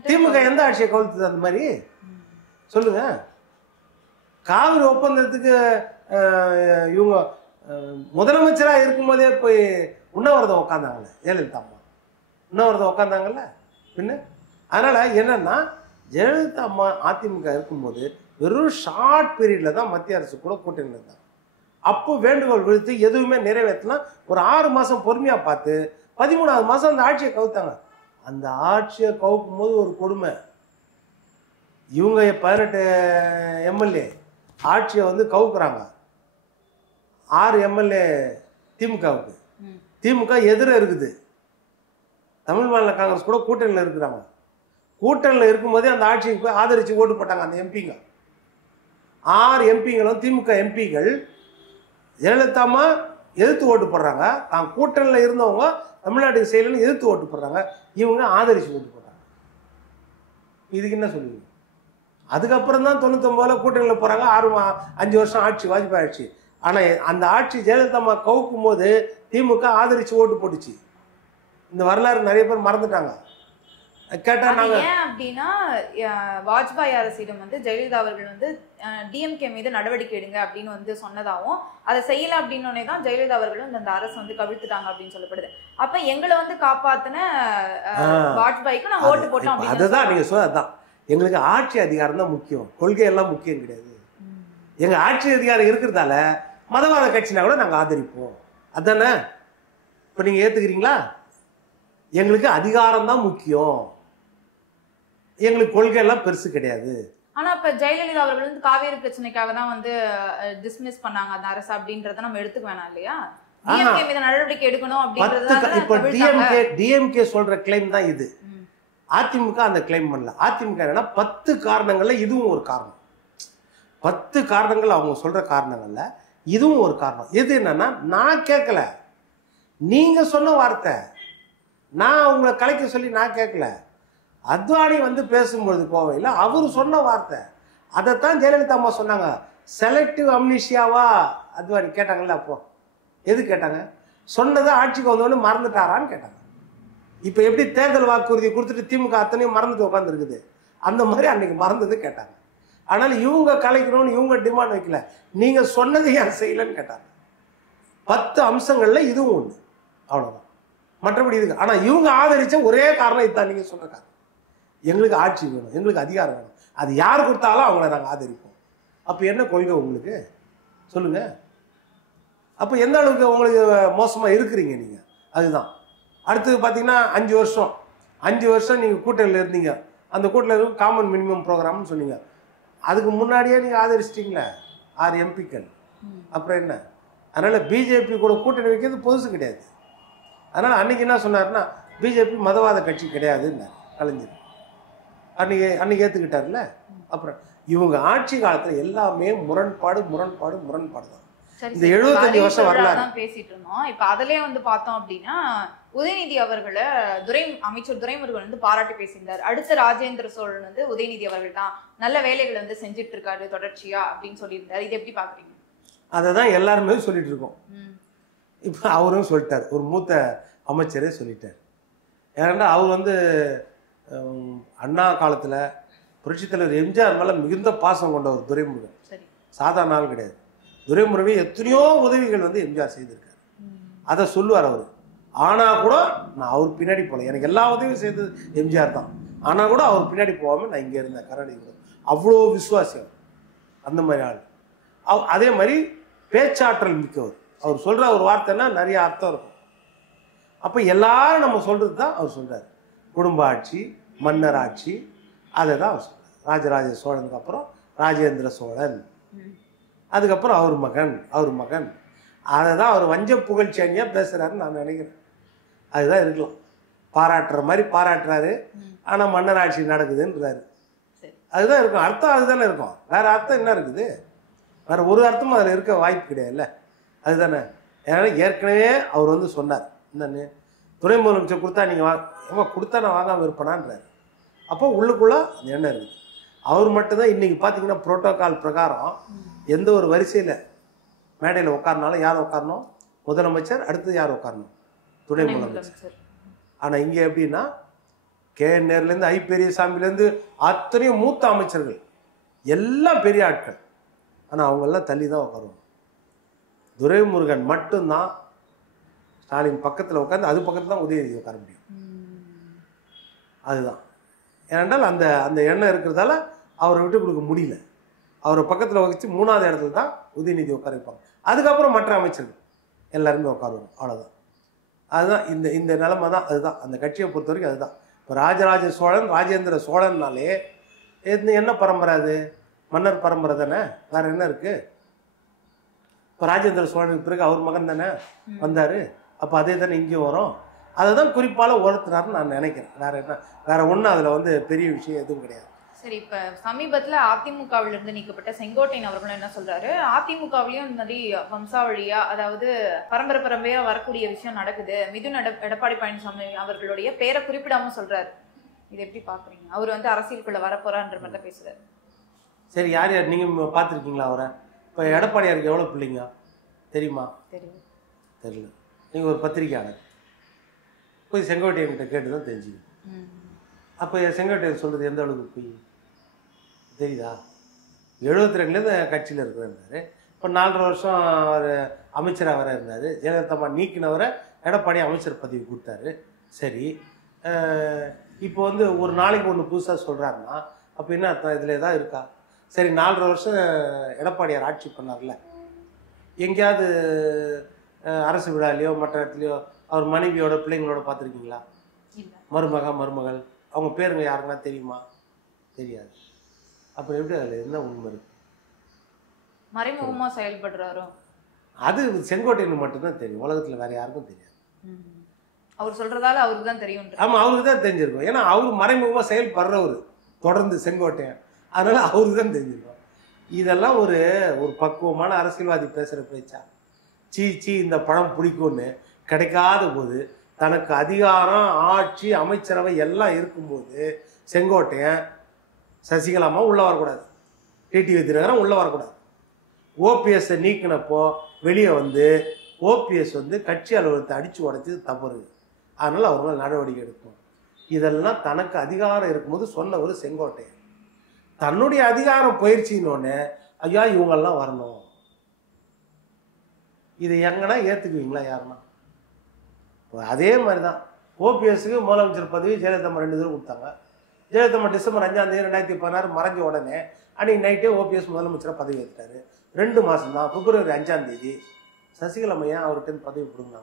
திமுக எந்த ஆட்சியை கவிழ்த்தது அந்த மாதிரி சொல்லுங்க. காவிரி ஒப்பந்தத்துக்கு இவங்க முதலமைச்சராக இருக்கும்போதே போய் உண்ணாவிரதம் உட்காந்தாங்கல்ல, ஜெயலலிதா அம்மா உண்ணாவிரதம் உட்காந்தாங்கல்ல பின்ன. அதனால என்னன்னா, ஜெயலலிதா அம்மா அதிமுக இருக்கும்போது வெறும் ஷார்ட் பீரியட்ல தான் மத்திய அரசு கூட கூட்டணியில் இருந்தாங்க. அப்போ வேண்டுகோள் விடுத்து எதுவுமே நிறைவேற்றலாம். ஒரு 6 மாசம் பொறுமையா பார்த்து 13வது மாசம் அந்த ஆட்சியை கவுத்தாங்க. அந்த ஆட்சியை கவுக்கும் போது ஒரு கொடுமை, இவங்க 18 எம்எல்ஏ ஆட்சியை வந்து கவுக்குறாங்க. 6 எம்எல்ஏ திமுகவுக்கு. திமுக எதிர இருக்குது. தமிழ் மாநில காங்கிரஸ் கூட கூட்டணியில் இருக்கிறாங்க. கூட்டணியில் இருக்கும்போதே அந்த ஆட்சிக்கு போய் ஆதரிச்சு ஓட்டு போட்டாங்க அந்த எம்பிங்க. 6 எம்பிங்களும் திமுக எம்பிகள் ஜெயலலிதா அம்மா எதிர்த்து ஓட்டு போடுறாங்க. தான் கூட்டணியில் இருந்தவங்க தமிழ்நாட்டுக்கு செய்யலன்னு எதிர்த்து ஓட்டு போடுறாங்க. இவங்க ஆதரிச்சு ஓட்டு போடுறாங்க. இதுக்கு என்ன சொல்லுவீங்க? அதுக்கப்புறம் தான் 99ல் கூட்டணியில் போறாங்க. 5 வருஷம் ஆட்சி, வாஜ்பாய் ஆட்சி. ஆனால் அந்த ஆட்சி ஜெயலலிதா அம்மா கவுக்கும் போது திமுக ஆதரிச்சு ஓட்டு போட்டுச்சு. இந்த வரலாறு நிறைய பேர் மறந்துட்டாங்க. கேட்டா நாங்க ஏன் அப்படின்னா வாஜ்பாய் அரசிடம் வந்து ஜெயலலிதா அவர்கள் வந்து டிஎம்கே மீது நடவடிக்கை எடுங்க அப்படின்னு வந்து சொன்னதாகவும் அதை செய்யல அப்படின்னே தான் ஜெயலலிதா அவர்களும் அந்த அரசு வந்து கவிழ்த்துட்டாங்க அப்படின்னு சொல்லப்படுது. அப்ப எங்களை வந்து காப்பாத்தின வாஜ்பாய்க்கு நாங்க ஓட்டு போட்டோம் அப்படின்னு. அதுதான் நீங்க சொல்றதுதான். எங்களுக்கு ஆட்சி அதிகாரம் தான் முக்கியம், கொள்கை எல்லாம் முக்கியம் கிடையாது. எங்க ஆட்சி அதிகாரம் இருக்கிறதால மதவாத கட்சினா கூட நாங்க ஆதரிப்போம். அதானே இப்ப நீங்க ஏத்துக்கிறீங்களா? எங்களுக்கு அதிகாரம் தான் முக்கியம், எங்களுக்கு கொள்கை எல்லாம் பெருசு கிடையாது. ஆனா இப்ப ஜெயலலிதா அவர்கள் வந்து காவேரி பிரச்சனைக்காக தான் வந்து டிஸ்மிஸ் பண்ணாங்க அந்த அரசு அப்படின்றத நம்ம எடுத்துக்க வேணாம் இல்லையா? டிஎம்கே மீது நடவடிக்கை எடுக்கணும் அப்படின்றது. இப்ப டிஎம்கே சொல்ற கிளைம் தான் இது. அதிமுக அந்த கிளைம் பண்ணல. அதிமுக என்னன்னா 10 காரணங்கள்ல இதுவும் ஒரு காரணம். 10 காரணங்கள் அவங்க சொல்ற காரணங்கள்ல இதுவும் ஒரு காரணம். எது என்னன்னா, நான் கேட்கல, நீங்க சொன்ன வார்த்தை. நான் உங்களை கலைக்க சொல்லி நான் கேட்கல. அத்வானி வந்து பேசும்பொழுது கோவையில் அவரு சொன்ன வார்த்தை அதைத்தான் ஜெயலலிதா அம்மா சொன்னாங்க. செலக்டிவ் அம்னிஷியாவா அத்வானி கேட்டாங்கல்ல. அப்போ எது கேட்டாங்க? சொன்னதை ஆட்சிக்கு வந்தோன்னு மறந்துட்டாரான்னு கேட்டாங்க. இப்போ எப்படி தேர்தல் வாக்குறுதி கொடுத்துட்டு திமுக அத்தனையும் மறந்துட்டு உட்காந்துருக்குது, அந்த மாதிரி அன்னைக்கு மறந்தது கேட்டாங்க. ஆனால் இவங்க கலைக்கணும்னு இவங்க டிமாண்ட் வைக்கல, நீங்க சொன்னது ஏன் செய்யலன்னு கேட்டாங்க. 10 அம்சங்கள்ல இதுவும் ஒண்ணு, அவ்வளவுதான். மற்றபடி இதுக்கு ஆனா இவங்க ஆதரிச்ச ஒரே காரணம் இதுதான். நீங்க சொல்ற காரணம், எங்களுக்கு ஆட்சி வேணும், எங்களுக்கு அதிகாரம் வேணும், அது யார் கொடுத்தாலும் அவங்கள நாங்கள் ஆதரிப்போம். அப்ப என்ன கொள்கை உங்களுக்கு சொல்லுங்க? அப்ப எந்த அளவுக்கு உங்களுக்கு மோசமா இருக்கிறீங்க நீங்க? அதுதான். அடுத்தது பார்த்தீங்கன்னா 5 வருஷம் நீங்க கூட்டணியில் இருந்தீங்க. அந்த கூட்டணியில் காமன் மினிமம் ப்ரோக்ராம்னு சொன்னீங்க. அதுக்கு முன்னாடியே நீங்க ஆதரிச்சிட்டீங்களே 6 எம்பிக்கள். அப்புறம் என்ன? அதனால பிஜேபி கூட கூட்டணி வைக்கிறது பொதுசு கிடையாது. அதனால அன்னைக்கு என்ன சொன்னாருன்னா, பிஜேபி மதவாத கட்சி கிடையாதுன்னு கலைஞர் அன்னைக்கு ஏற்றுக்கிட்டார்ல. அப்புறம் இவங்க ஆட்சி காலத்துல எல்லாமே முரண்பாடு தான். சரி, இந்த 75 வருஷம் வரலாறு தான் பேசிட்டு இருந்தோம். இப்ப அதுலயே வந்து பார்த்தோம் அப்படின்னா உதயநிதி அவர்களை அமைச்சர் துரைமுருகன் வந்து பாராட்டி பேசியிருந்தார். அடுத்த ராஜேந்திர சோழன் வந்து உதயநிதி அவர்கள் தான் நல்ல வேலைகளை வந்து செஞ்சுட்டு இருக்காரு தொடர்ச்சியா அப்படின்னு சொல்லியிருந்தாரு. இது எப்படி பாக்குறீங்க? அதை தான் எல்லாருமே சொல்லிட்டு இருக்கோம். இப்போ அவரும் சொல்லிட்டார், ஒரு மூத்த அமைச்சரே சொல்லிட்டார். ஏன்னா அவர் வந்து அண்ணா காலத்தில் புரட்சித்தலைவர் எம்ஜிஆர் மேலே மிகுந்த பாசம் கொண்டவர் துரைமுருகன். சாதாரண ஆள் கிடையாது. துரைமுருகன் எத்தனையோ உதவிகள் வந்து எம்ஜிஆர் செய்திருக்காரு. அதை சொல்லுவார் அவர். ஆனால் கூட நான் அவர் பின்னாடி போகல, எனக்கு எல்லா உதவியும் செய்தது எம்ஜிஆர் தான். ஆனால் கூட அவர் பின்னாடி போகாமல் நான் இங்கே இருந்தேன் கருணாநிதி. அவ்வளோ விசுவாசியம் அந்த மாதிரி ஆள். அதே மாதிரி பேச்சாற்றல் மிக்கவர். அவர் சொல்கிற ஒரு வார்த்தைன்னா நிறைய அர்த்தம் இருக்கும். அப்போ எல்லாரும் நம்ம சொல்கிறது தான் அவர் சொல்கிறார். குடும்ப ஆட்சி, மன்னர் ஆட்சி, அதை தான் அவர் சொல்கிறார். ராஜராஜ சோழனுக்கு அப்புறம் ராஜேந்திர சோழன், அதுக்கப்புறம் அவர் மகன் அதை தான் அவர் வஞ்ச புகழ்ச்சியாக பேசுகிறாருன்னு நான் நினைக்கிறேன். அதுதான் இருக்கலாம். பாராட்டுற மாதிரி பாராட்டுறாரு, ஆனால் மன்னர் ஆட்சி நடக்குதுன்றாரு. அதுதான் இருக்கும். அர்த்தம் அதுதானே இருக்கும். வேற அர்த்தம் என்ன இருக்குது? வேற ஒரு அர்த்தமும் அதில் இருக்க வாய்ப்பு கிடையாதுல்ல. அதுதானே. ஏன்னா ஏற்கனவே அவர் வந்து சொன்னார், என்னன்னு துணை முதலமைச்சர் கொடுத்தா நீங்கள் கொடுத்தா நான் வாங்காமல் இருப்பேனான்றாரு. அப்போ உள்ளுக்குள்ள அது என்ன இருக்குது? அவர் மட்டும்தான் இன்னைக்கு பார்த்தீங்கன்னா புரோட்டோகால் பிரகாரம் எந்த ஒரு வரிசையில் மேடையில் உட்காரனாலும் யார் உட்காரணும்? முதலமைச்சர். அடுத்து யார் உட்காரணும்? துணை முதலமைச்சர். ஆனால் இங்கே எப்படின்னா KN நேருலேருந்து ஐ பெரியசாமிலேருந்து அத்தனையும் மூத்த அமைச்சர்கள் எல்லாம் பெரிய ஆட்கள். ஆனால் அவங்கெல்லாம் தள்ளி தான் உட்காருவாங்க. துரைமுருகன் மட்டும்தான் ஸ்டாலின் பக்கத்தில் உட்காந்து அது பக்கத்தில் தான் உதயநிதி உட்கார முடியும். அதுதான். ஏனென்றால் அந்த அந்த எண்ணம் இருக்கிறதால அவரை விட்டு கொடுக்க முடியல. அவரை பக்கத்தில் வச்சு 3வது இடத்துல தான் உதயநிதி உட்கார வைப்பாங்க. அதுக்கப்புறம் மற்ற அமைச்சர்கள் எல்லாருமே உட்காருவாங்க. அவ்வளோதான். அதுதான் இந்த இந்த நிலைமை தான். அதுதான் அந்த கட்சியை பொறுத்த வரைக்கும். அதுதான். இப்போ ராஜராஜ சோழன், ராஜேந்திர சோழன்னாலே என்ன பரம்பரை? அது மன்னர் பரம்பரை தானே, வேற என்ன இருக்கு? இப்போ ராஜேந்திர சோழனுக்கு பிறகு அவர் மகன் தானே வந்தார். அப்போ அதே தானே இங்கேயும் வரும். அதை தான் குறிப்பால் உணர்த்தினார்னு நான் நினைக்கிறேன். வேற என்ன, வேற ஒன்றும் அதில் வந்து பெரிய விஷயம் எதுவும் கிடையாது. சரி, இப்ப சமீபத்துல அதிமுகவிலிருந்து நீக்கப்பட்ட செங்கோட்டையன் அவர்களும் என்ன சொல்றாரு, அதிமுகவிலையும் இந்த மாதிரி வம்சாவழியா, அதாவது பரம்பரையா வரக்கூடிய விஷயம் நடக்குது. மிதுன் எடப்பாடி பழனிசாமி அவர்களுடைய பேரை குறிப்பிடாம சொல்றாரு. இது எப்படி பாக்குறீங்க? அவர் வந்து அரசியலுக்குள்ள வரப்போறான்ற மாதிரி தான் பேசுறாரு. சரி, யார் யார் நீங்க பார்த்துருக்கீங்களா அவரை? இப்போ எடப்பாடியாருக்கு எவ்வளோ பிள்ளைங்க தெரியுமா? தெரியல. நீங்கள் ஒரு பத்திரிக்கையாளர் போய் செங்கோட்டையன்கிட்ட கேட்டு தான் தெரிஞ்சுக்கணும். அப்போ செங்கோட்டையன் சொல்கிறது எந்த அளவுக்கு போய் தெரியுதா? 72லேருந்து கட்சியில் இருக்கிறாரு. இப்போ 4.5 வருஷம் அவர் அமைச்சராக வர இருந்தார். ஜெயலலிதா நீக்கினவரை எடப்பாடி அமைச்சர் பதவி கொடுத்தாரு. சரி, இப்போ வந்து ஒரு நாளைக்கு ஒன்று புதுசாக சொல்கிறாருன்னா அப்போ என்ன அர்த்தம்? இதில் தான் இருக்கா? சரி, 4.5 வருஷம் எடப்பாடியார் ஆட்சி பண்ணார்ல, எங்கேயாவது அரசு விழாலையோ மற்ற இடத்துலையோ அவர் மனைவியோட பிள்ளைங்களோட பார்த்துருக்கீங்களா? மருமகள் அவங்க பேருங்க யாருன்னா தெரியுமா? தெரியாது. அப்புறம் எப்படி அதில் என்ன உண்மை இருக்கு? மறைமுகமா செயல்படுறாரோ? அது செங்கோட்டையனுக்கு மட்டும்தான் தெரியும், உலகத்தில் வேற யாருக்கும் தெரியாது. அவர் சொல்றதால அவருக்கு தான் தெரியும். ஆமாம், அவருக்கு தான் தெரிஞ்சிருக்கும். ஏன்னா அவர் மறைமுகமாக செயல்படுறவர் தொடர்ந்து செங்கோட்டையன், அதனால அவருக்கு தான் தெரிஞ்சிருக்கும். இதெல்லாம் ஒரு ஒரு பக்குவமான அரசியல்வாதி பேசுகிற பேச்சா? சீ இந்த படம் பிடிக்கும்னு கிடைக்காத போது, தனக்கு அதிகாரம், ஆட்சி, அமைச்சரவை எல்லாம் இருக்கும்போது செங்கோட்டையன் சசிகலாமா உள்ளே வரக்கூடாது, டிடிவி தினகரன் உள்ளே வரக்கூடாது. ஓபிஎஸ்ஸை நீக்கினப்போ வெளியே வந்து ஓபிஎஸ் வந்து கட்சி அலுவலகத்தை அடித்து உடைச்சி தவறு, அதனால் அவங்க நடவடிக்கை எடுக்கணும். இதெல்லாம் தனக்கு அதிகாரம் இருக்கும்போது சொன்ன ஒரு செங்கோட்டையன். தன்னுடைய அதிகாரம் பயிற்சினோடனே ஐயா இவங்கெல்லாம் வரணும், இதை எங்கன்னா ஏற்றுக்குவீங்களா யாருன்னா? அதே மாதிரி தான் ஓபிஎஸ்க்கு முதலமைச்சர் பதவி ஜெயலலிதா 2 தடவை கொடுத்தாங்க. ஜெயலலிதா டிசம்பர் 5 2016 மறைஞ்ச உடனே அன்னைக்கு நைட்டே ஓபிஎஸ் முதலமைச்சராக பதவி ஏற்றாரு. 2 மாதம் தான். பிப்ரவரி 5 சசிகலா ஏன் அவர்கிட்ட பதவி கொடுங்க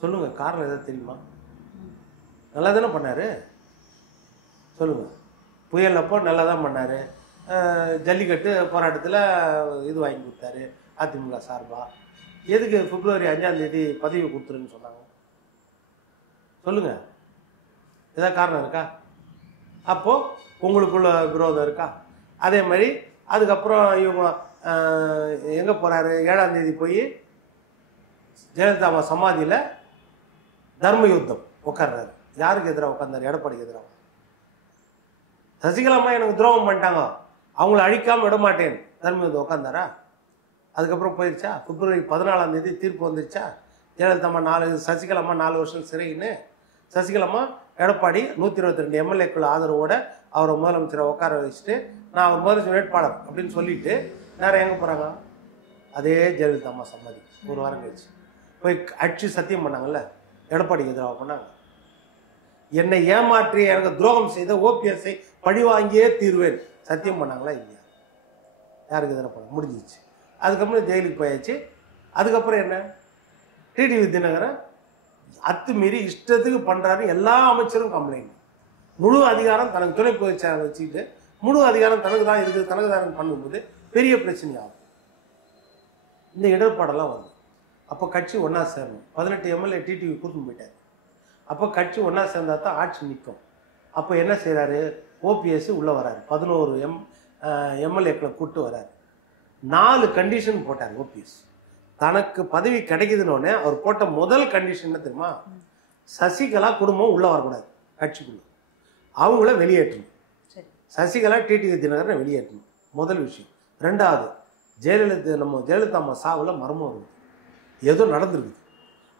சொல்லுங்க, காரணம் எதாவது தெரியுமா? நல்லா தானே பண்ணாரு சொல்லுங்க. புயல் அப்போ நல்லா தான் பண்ணாரு. ஜல்லிக்கட்டு போராட்டத்தில் இது வாங்கி கொடுத்தாரு அதிமுக சார்பா. எதுக்கு பிப்ரவரி 5 பதவி கொடுத்துருன்னு சொன்னாங்க சொல்லுங்க? ஏதாவது காரணம் இருக்கா? அப்போ உங்களுக்குள்ள விரோதம் இருக்கா? அதே மாதிரி அதுக்கப்புறம் இவங்க எங்கே போகிறாரு, 7ஆம் தேதி போய் ஜெயலலிதா சமாதியில் தர்ம யுத்தம் உட்கார்றாரு. யாருக்கு எதிராக உட்கார்ந்தாரு? எடப்பாடிக்கு எதிராக. சசிகலாமா எனக்கு துரோகம் பண்ணிட்டாங்க, அவங்கள அழிக்காமல் விட மாட்டேன், தர்ம யுத்தம் உட்கார்ந்தாரா? அதுக்கப்புறம் போயிடுச்சா? பிப்ரவரி 14ஆம் தேதி தீர்ப்பு வந்துருச்சா? ஜெயலலிதா சசிகலாமா 4 வருஷம் சிறைன்னு. சசிகலாமா எடப்பாடி 122 எம்எல்ஏக்கள் ஆதரவோட அவரை முதலமைச்சரை உட்கார வச்சுட்டு நான் அவர் முதலமைச்சர் வேட்பாளர் அப்படின்னு சொல்லிட்டு நேரம் எங்கே போகிறாங்க? அதே ஜெயலலிதா அம்மா சமாதி ஒரு வாரம் கழிச்சு போய் அடிச்சு சத்தியம் பண்ணாங்கல்ல, எடப்பாடிக்கு எதிராக பண்ணாங்க. என்னை ஏமாற்றி எனக்கு துரோகம் செய்த ஓபிஎஸ்ஐ பழிவாங்கியே தீர்வேன் சத்தியம் பண்ணாங்களா இல்லையா? யாருக்கு எதிராக பண்ண முடிஞ்சிச்சு. அதுக்கப்புறம் ஜெயிலுக்கு போயாச்சு. அதுக்கப்புறம் என்ன, டிடிவி தினகரன் அத்துமீறி இஷ்டத்துக்கு பண்ணுறாரு. எல்லா அமைச்சரும் கம்ப்ளைண்ட். முழு அதிகாரம் தனக்கு துணை பொதுச் செயலாளர் வச்சுக்கிட்டு முழு அதிகாரம் தனக்கு தான் இருக்குது, தனக்கு தான் பண்ணும்போது பெரிய பிரச்சனை ஆகும். இந்த இடர்பாடெல்லாம் வருது. அப்போ கட்சி ஒன்றா சேரணும். 18 எம்எல்ஏ டிடிவி கூட்டின்னு போயிட்டார். அப்போ கட்சி ஒன்றா சேர்ந்தா தான் ஆட்சி நிற்கும். அப்போ என்ன செய்கிறாரு, ஓபிஎஸ் உள்ளே வராரு. 11 எம்எல்ஏக்களை கூப்பிட்டு வராரு. 4 கண்டிஷன் போட்டார் ஓபிஎஸ். தனக்கு பதவி கிடைக்குதுன்னு அவர் போட்ட முதல் கண்டிஷன் என்ன தெரியுமா? சசிகலா குடும்பம் உள்ளே வரக்கூடாது கட்சிக்குள்ள, அவங்கள வெளியேற்றணும். சசிகலா டிடிவி தினகரனை வெளியேற்றணும், முதல் விஷயம். 2வது, ஜெயலலிதா அம்மா சாவில் மர்மம் வருது, ஏதோ நடந்துருக்குது,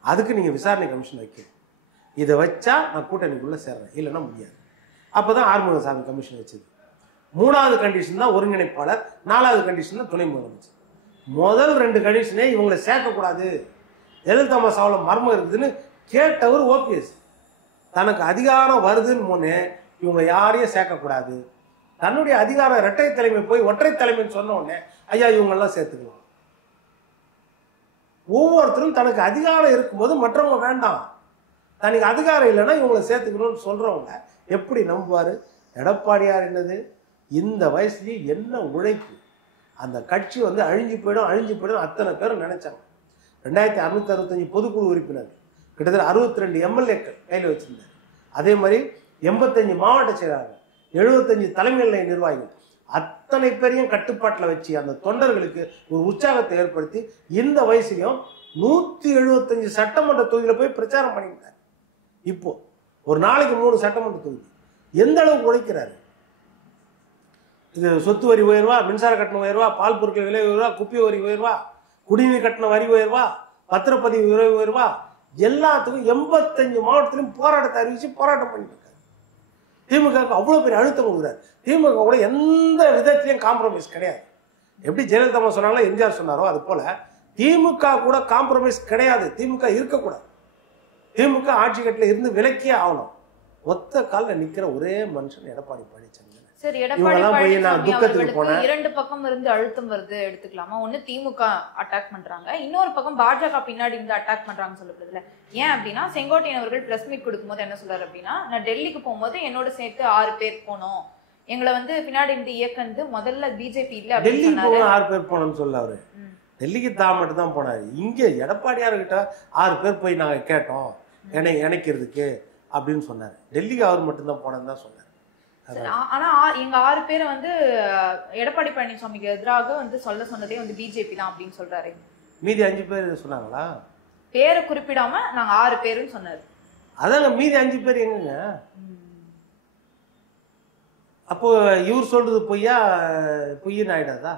அதுக்கு நீங்கள் விசாரணை கமிஷன் வைக்கணும். இதை வச்சா நான் கூட்டணிக்குள்ளே சேர்றேன், இல்லைன்னா முடியாது. அப்போ தான் ஆறுமுகசாமி கமிஷன் வச்சது. 3வது கண்டிஷன் தான் ஒருங்கிணைப்பாளர், 4வது கண்டிஷன் தான் துணை முதலமைச்சர். முதல் 2 கண்டிஷனே இவங்களை சேர்க்கக்கூடாது, ஜெயலலிதா அம்மா சாவில் மர்மம் இருக்குதுன்னு கேட்டவர் ஓபிஎஸ். தனக்கு அதிகாரம் வருதுன்னு முன்னே இவங்க யாரையும் சேர்க்கக்கூடாது. தன்னுடைய அதிகாரம் இரட்டை தலைமை போய் ஒற்றை தலைமைன்னு சொன்ன உடனே ஐயா இவங்கெல்லாம் சேர்த்துக்கலாம். ஒவ்வொருத்தரும் தனக்கு அதிகாரம் இருக்கும்போது மற்றவங்க வேண்டாம், தனக்கு அதிகாரம் இல்லைன்னா இவங்களை சேர்த்துக்கணும்னு சொல்றவங்க எப்படி நம்புவாரு? எடப்பாடியார் என்னது இந்த வயசுலயே என்ன உழைப்பு, அந்த கட்சி அழிஞ்சு போயிடும் அத்தனை பேரும் நினைச்சாங்க. 2665 பொதுக்குழு உறுப்பினர், கிட்டத்தட்ட 62 எம்எல்ஏக்கள் கையில் வச்சிருந்தார். அதே மாதிரி 85 மாவட்ட செயலாளர்கள், 75 தலைமை நிலைய நிர்வாகிகள், அத்தனை பேரையும் கட்டுப்பாட்டில் வச்சு அந்த தொண்டர்களுக்கு ஒரு உற்சாகத்தை ஏற்படுத்தி இந்த வயசுலையும் 175 சட்டமன்ற தொகுதியில் போய் பிரச்சாரம் பண்ணிட்டார். இப்போ ஒரு நாளைக்கு 3 சட்டமன்ற தொகுதி. எந்த அளவுக்கு உழைக்கிறாரு? இது சொத்து வரி உயர்வா, மின்சார கட்டணம் உயர்வா, பால் பொருட்கள் விலை உயர்வா, குப்பை வரி உயர்வா, குடிநீர் கட்டண வரி உயர்வா, பத்திரப்பதிவு விலை உயர்வா, எல்லாத்துக்கும் 85 மாவட்டத்திலும் போராட்டத்தை அறிவிச்சு போராட்டம் பண்ணிட்டு இருக்காரு. திமுகவுக்கு அவ்வளவு பெரிய அழுத்தம் கொடுக்குறாரு. திமுக கூட எந்த விதத்திலையும் காம்ப்ரமைஸ் கிடையாது. எப்படி ஜெயலலிதா சொன்னாங்களோ, எம்ஜிஆர் சொன்னாரோ, அது போல திமுக கூட காம்ப்ரமைஸ் கிடையாது. திமுக இருக்கக்கூடாது. திமுக ஆட்சி கட்டில இருந்து விலக்கியே ஆகணும். ஒத்த காலில் நிக்கிற ஒரே மனுஷன் எடப்பாடி பழனிசாமி. சரி, எடப்பாடி பழனிசாமி அவர்களுக்கு 2 பக்கம் இருந்து அழுத்தம் வருது எடுத்துக்கலாமா? ஒண்ணு திமுக அட்டாக் பண்றாங்க, இன்னொரு பக்கம் பாஜக பின்னாடி இருந்து அட்டாக் பண்றாங்கன்னு சொல்லப்படுதுல. ஏன் அப்படின்னா, செங்கோட்டையன் அவர்கள் பிரஸ் மீட் கொடுக்கும்போது என்ன சொல்றாரு அப்படின்னா, நான் டெல்லிக்கு போகும்போது என்னோட சேர்த்து 6 பேர் போனோம், எங்களை பின்னாடி இருந்து இயக்கந்து முதல்ல பிஜேபி இல்ல அப்படின்னு சொன்னாரு. 6 பேர் போனோம்னு சொல்ல அவரு. டெல்லிக்கு தான் மட்டும் தான் போனாரு. இங்க எடப்பாடியார்கிட்ட 6 பேர் போய் நாங்க கேட்டோம் இணைக்கிறதுக்கு அப்படின்னு சொன்னாரு. டெல்லிக்கு அவர் மட்டும்தான் போனதுன்னு தான் சொன்னாரு. ஆனா எங்க 6 பேரை எடப்பாடி பழனிசாமிக்கு எதிராக சொல்ல சொன்னதே பிஜேபி தான் அப்படின்னு சொல்றாரு. மீதி 5 பேர் சொன்னாங்களா? பேரை குறிப்பிடாம நாங்க 6 பேருன்னு சொன்னாரு. அதாங்க, மீதி 5 பேர் எங்கங்க? அப்போ இவர் சொல்றது பொய்ன்னு ஆயிடாதா?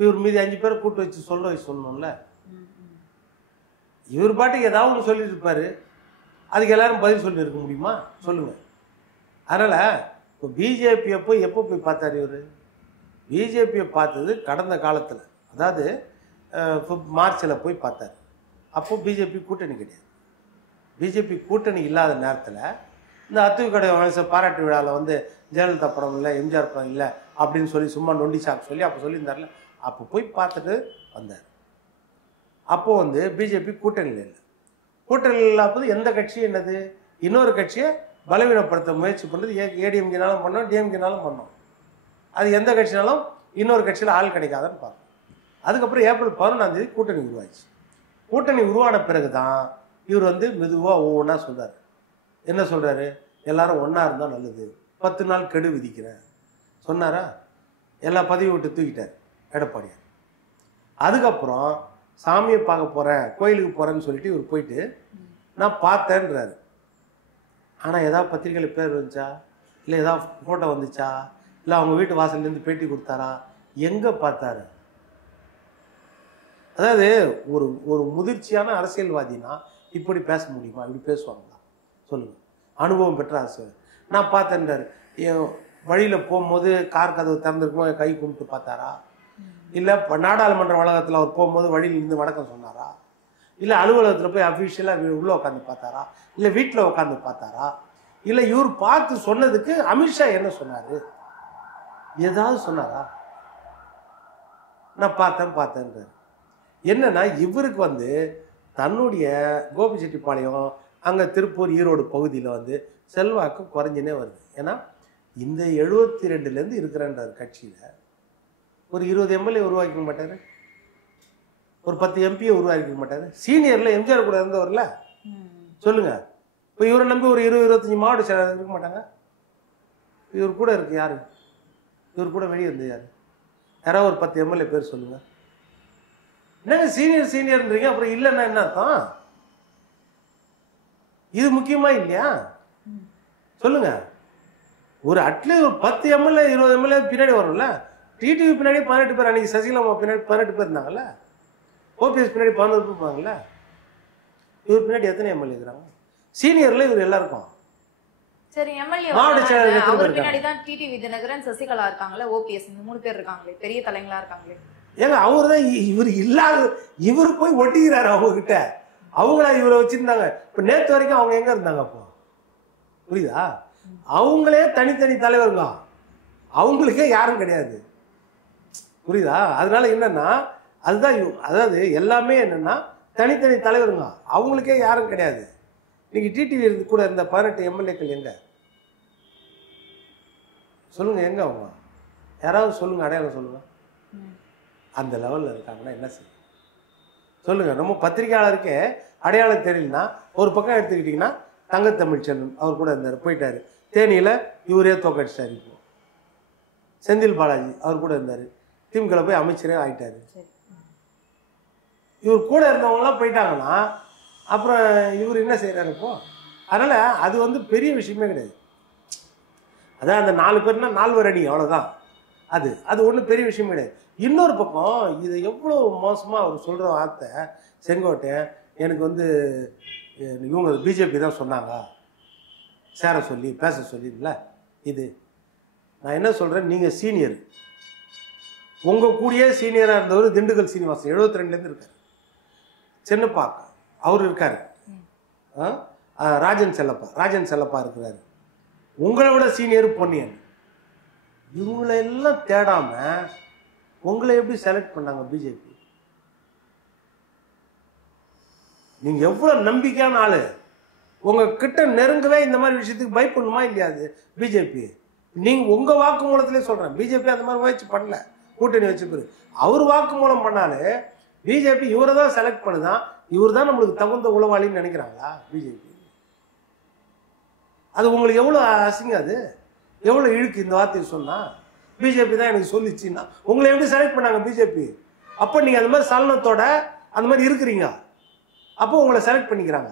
இவர் மீதி 5 பேரை கூட்டு வச்சு சொல்லணும்ல. இவர் பாட்டுக்கு ஏதாவது ஒன்று சொல்லிட்டு இருப்பாரு, அதுக்கு எல்லாரும் பதில் சொல்லி இருக்க முடியுமா? சொல்லுங்க. அதனால இப்போ பிஜேபியை போய் எப்போ போய் பார்த்தாரு இவர்? பிஜேபியை பார்த்தது கடந்த காலத்தில், அதாவது மார்ச்சில் போய் பார்த்தார். அப்போ பிஜேபி கூட்டணி கிடையாது. பிஜேபி கூட்டணி இல்லாத நேரத்தில் இந்த அத்துக்கடை பாராட்டு விழாவில் ஜெயலலிதா படம் இல்லை, எம்ஜிஆர் படம் இல்லை அப்படின்னு சொல்லி சும்மா நொண்டி சாக்கு சொல்லி அப்போ சொல்லியிருந்தார்ல, அப்போ போய் பார்த்துட்டு வந்தார். அப்போது பிஜேபி கூட்டணியில் இல்லை. கூட்டணியில் இல்லாதது எந்த கட்சியும் என்னது, இன்னொரு கட்சியை பலவீனப்படுத்த முயற்சி பண்ணுறது. ஏடிஎம்கேனாலும் பண்ணோம், டிஎம்கேனாலும் பண்ணோம். அது எந்த கட்சினாலும் இன்னொரு கட்சியில் ஆள் கிடைக்காதான்னு பார்க்கணும். அதுக்கப்புறம் ஏப்ரல் 11ஆம் தேதி கூட்டணி உருவாச்சு. கூட்டணி உருவான பிறகு தான் இவர் மெதுவாக ஒவ்வொன்றா சொல்கிறார். என்ன சொல்கிறாரு? எல்லாரும் ஒன்றா இருந்தால் நல்லது, 10 நாள் கெடு விதிக்கிறேன் சொன்னாரா? எல்லா பதவியை விட்டு தூக்கிட்டார் எடப்பாடியார். அதுக்கப்புறம் சாமியை பார்க்க போகிறேன், கோயிலுக்கு போகிறேன்னு சொல்லிட்டு இவர் போயிட்டு நான் பார்த்தேன்றாரு. ஆனால் ஏதாவது பத்திரிக்கையில் பேர் வந்துச்சா, இல்லை ஏதாவது ஃபோட்டோ வந்துச்சா, இல்லை அவங்க வீட்டு வாசல்லேருந்து பேட்டி கொடுத்தாரா? எங்கே பார்த்தாரு? அதாவது ஒரு ஒரு முதிர்ச்சியான அரசியல்வாதினா இப்படி பேச முடியுமா? இப்படி பேசுவாங்களா சொல்லுங்கள்? அனுபவம் பெற்ற அரசியல். நான் பார்த்தேன்றாரு. வழியில் போகும்போது கார் கதவு திறந்துருக்குமோ கை கும்பிட்டு பார்த்தாரா? இல்லை நாடாளுமன்ற வளாகத்தில் அவர் போகும்போது வழியில் இருந்து வணக்கம் சொன்னாரா? இல்லை அலுவலகத்தில் போய் அஃபீஷியலாக உள்ளே உட்காந்து பார்த்தாரா? இல்லை வீட்டில் உட்காந்து பார்த்தாரா? இல்லை இவர் பார்த்து சொன்னதுக்கு அமித்ஷா என்ன சொன்னார்? ஏதாவது சொன்னாரா? நான் பார்த்தேன்றாரு. என்னன்னா இவருக்கு வந்து தன்னுடைய கோபிச்செட்டிப்பாளையம் அங்கே திருப்பூர் ஈரோடு பகுதியில் செல்வாக்கு குறைஞ்சினே வருது. ஏன்னா இந்த 72லேருந்து இருக்கிறார் கட்சியில் ஒரு 20 எம்எல்ஏ உருவாக்கிக்க மாட்டார், ஒரு 10 எம்பியை உருவாக்கிக்க மாட்டார். சீனியரில் எம்ஜிஆர் கூட இருந்தவர்ல சொல்லுங்க. இப்போ இவரை நம்பி ஒரு 20-25 மாவட்ட செயலாளர் இருக்க மாட்டாங்க. இவர் கூட இருக்கு யாரு? இவர் கூட வெளியே இருந்து யாரு? யாராவது ஒரு 10 எம்எல்ஏ பேர் சொல்லுங்க. என்னங்க சீனியர்ன்றீங்க, அப்புறம் இல்லைன்னா என்ன அர்த்தம்? இது முக்கியமா இல்லையா சொல்லுங்க? ஒரு அட்லீஸ்ட் ஒரு 10 எம்எல்ஏ 20 எம்எல்ஏ பின்னாடி வரும்ல. டிடிவி பின்னாடி 18 பேர், அன்னைக்கு சசிகலா பின்னாடி 18 பேர் இருந்தாங்கல்ல, ஓபிஎஸ் பின்னாடி 11 பேர் இருப்பாங்கல்ல. இவர் பின்னாடி எத்தனை எம்எல்ஏ இருக்கிறாங்க? சீனியர்ல இவர் எல்லாருக்கும். சரி, எம்எல்ஏ அவர் பின்னாடி தான் டிடிவி தினகரன், சசிகலா இருக்காங்களே, ஓபிஎஸ், இந்த 3 பேர் இருக்காங்களே, பெரிய தலைங்களா இருக்காங்களே. ஏங்க அவரு தான் இவர் இல்லாத, இவர் போய் ஒட்டிக்கிறாரு அவங்க கிட்ட. அவங்களா இவரை வச்சிருந்தாங்க. இப்ப நேற்று வரைக்கும் அவங்க எங்க இருந்தாங்க? அப்போ புரியுதா? அவங்களே தனித்தனி தலைவருங்க, அவங்களுக்கே யாரும் கிடையாது. புரியுதா? அதனால என்னன்னா அதுதான் அதாவது எல்லாமே என்னன்னா தனித்தனி தலைவருங்க, அவங்களுக்கே யாரும் கிடையாது. இன்னைக்கு டிடிவி கூட இருந்த 18 எம்எல்ஏக்கள் எங்க சொல்லுங்க? எங்க அவங்க? யாராவது சொல்லுங்க, அடையாளம் சொல்லுங்க. அந்த லெவலில் இருக்காங்கன்னா என்ன செய்யும் சொல்லுங்க? நம்ம பத்திரிகையாளருக்கே அடையாளம் தெரியலனா, ஒரு பக்கம் எடுத்துக்கிட்டிங்கன்னா தங்கத்தமிழ்ச்செல்வன் அவர் கூட இருந்தார், போயிட்டாரு. தேனியில் இவரே தோக்கடிச்சிட்டாரு. இப்போ செந்தில் பாலாஜி அவர் கூட இருந்தார், திமுக போய் அமைச்சரே ஆகிட்டாரு. இவர் கூட இருந்தவங்களாம் போயிட்டாங்கன்னா அப்புறம் இவர் என்ன செய்கிறாரு இப்போ? அதனால் அது பெரிய விஷயமே கிடையாது. அதான் அந்த 4 பேர்னா 4 அடி அவ்வளோதான். அது ஒன்றும் பெரிய விஷயம் கிடையாது. இன்னொரு பக்கம் இது எவ்வளோ மோசமாக அவர் சொல்கிற வார்த்தை, செங்கோட்டையன் எனக்கு இவங்க பிஜேபி தான் சொன்னாங்க சேர சொல்லி பேச சொல்லிங்கள. இது நான் என்ன சொல்கிறேன், நீங்கள் சீனியர், உங்கள் கூடயே சீனியராக இருந்தவர் திண்டுக்கல் சீனிவாசன் 72லேருந்து இருக்கார். சென்னப்பாக்கா அவர் இருக்கார். ராஜன் செல்லப்பா இருக்கிறாரு. உங்களை விட சீனியர் பொன்னியன். இவங்களெல்லாம் தேடாம உங்களை எப்படி செலக்ட் பண்ணாங்க பிஜேபி? நீங்க எவ்வளவு நம்பிக்கையான ஆளு, உங்க கிட்ட நெருங்கவே இந்த மாதிரி விஷயத்துக்கு பயப்படணுமா இல்லையா? அது பிஜேபி. நீங்க உங்க வாக்குமூலத்திலே சொல்றேன், பிஜேபி அந்த மாதிரி முயற்சி பண்ணல, கூட்டணி வச்சு பேரு. அவர் வாக்குமூலம் பண்ணாலே பிஜேபி இவரை தான் செலக்ட் பண்ணுதான், இவர் தான் நம்மளுக்கு தகுந்த உளவாளின்னு நினைக்கிறாங்களா பிஜேபி? அது உங்களுக்கு எவ்வளவு அசிங்க, அது எவ்வளவு இழுக்கு இந்த வார்த்தையை சொன்னா. பிஜேபி தான் எனக்கு சொல்லிச்சுன்னா உங்களை எப்படி செலக்ட் பண்ணாங்க பிஜேபி? அப்போ நீங்க அந்த மாதிரி சலனத்தோட அந்த மாதிரி இருக்கிறீங்க, அப்போ உங்களை செலக்ட் பண்ணிக்கிறாங்க.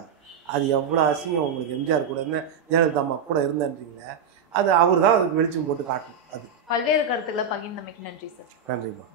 அது எவ்வளோ அசிங்கம் உங்களுக்கு. எம்ஜிஆர் கூட இருந்தேன், ஜெயலலிதா அம்மா கூட இருந்தேன்றீங்களே, அது அவர் தான் அதுக்கு வெளிச்சம் போட்டு காட்டணும். அது பல்வேறு கருத்துக்களை பகிர்ந்தமைக்கு நன்றி சார். நன்றிம்மா.